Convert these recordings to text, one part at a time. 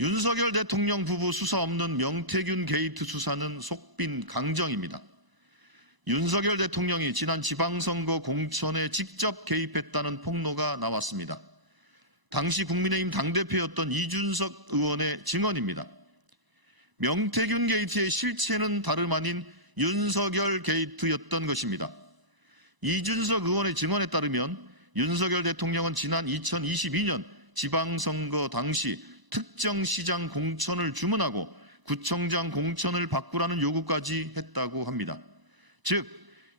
윤석열 대통령 부부 수사 없는 명태균 게이트 수사는 속빈 강정입니다. 윤석열 대통령이 지난 지방선거 공천에 직접 개입했다는 폭로가 나왔습니다. 당시 국민의힘 당대표였던 이준석 의원의 증언입니다. 명태균 게이트의 실체는 다름 아닌 윤석열 게이트였던 것입니다. 이준석 의원의 증언에 따르면 윤석열 대통령은 지난 2022년 지방선거 당시 특정 시장 공천을 주문하고 구청장 공천을 바꾸라는 요구까지 했다고 합니다. 즉,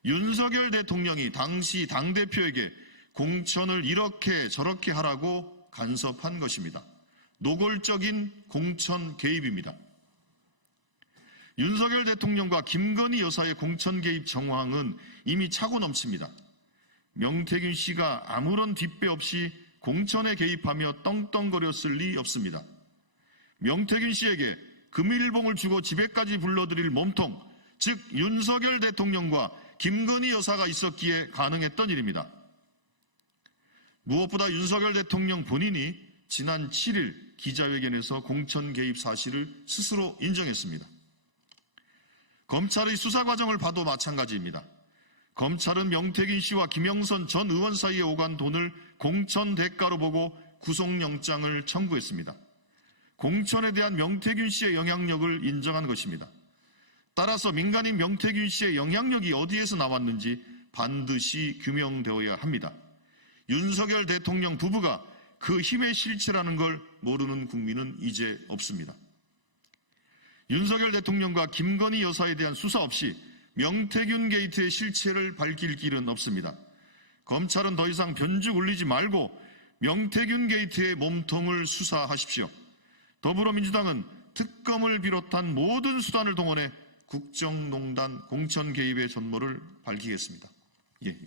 윤석열 대통령이 당시 당대표에게 공천을 이렇게 저렇게 하라고 간섭한 것입니다. 노골적인 공천 개입입니다. 윤석열 대통령과 김건희 여사의 공천 개입 정황은 이미 차고 넘칩니다. 명태균 씨가 아무런 뒷배 없이 공천에 개입하며 떵떵거렸을 리 없습니다. 명태균 씨에게 금일봉을 주고 집에까지 불러들일 몸통, 즉 윤석열 대통령과 김건희 여사가 있었기에 가능했던 일입니다. 무엇보다 윤석열 대통령 본인이 지난 7일 기자회견에서 공천 개입 사실을 스스로 인정했습니다. 검찰의 수사 과정을 봐도 마찬가지입니다. 검찰은 명태균 씨와 김영선 전 의원 사이에 오간 돈을 공천 대가로 보고 구속영장을 청구했습니다. 공천에 대한 명태균 씨의 영향력을 인정한 것입니다. 따라서 민간인 명태균 씨의 영향력이 어디에서 나왔는지 반드시 규명되어야 합니다. 윤석열 대통령 부부가 그 힘의 실체라는 걸 모르는 국민은 이제 없습니다. 윤석열 대통령과 김건희 여사에 대한 수사 없이 명태균 게이트의 실체를 밝힐 길은 없습니다. 검찰은 더 이상 변죽 울리지 말고 명태균 게이트의 몸통을 수사하십시오. 더불어민주당은 특검을 비롯한 모든 수단을 동원해 국정농단 공천 개입의 전모를 밝히겠습니다.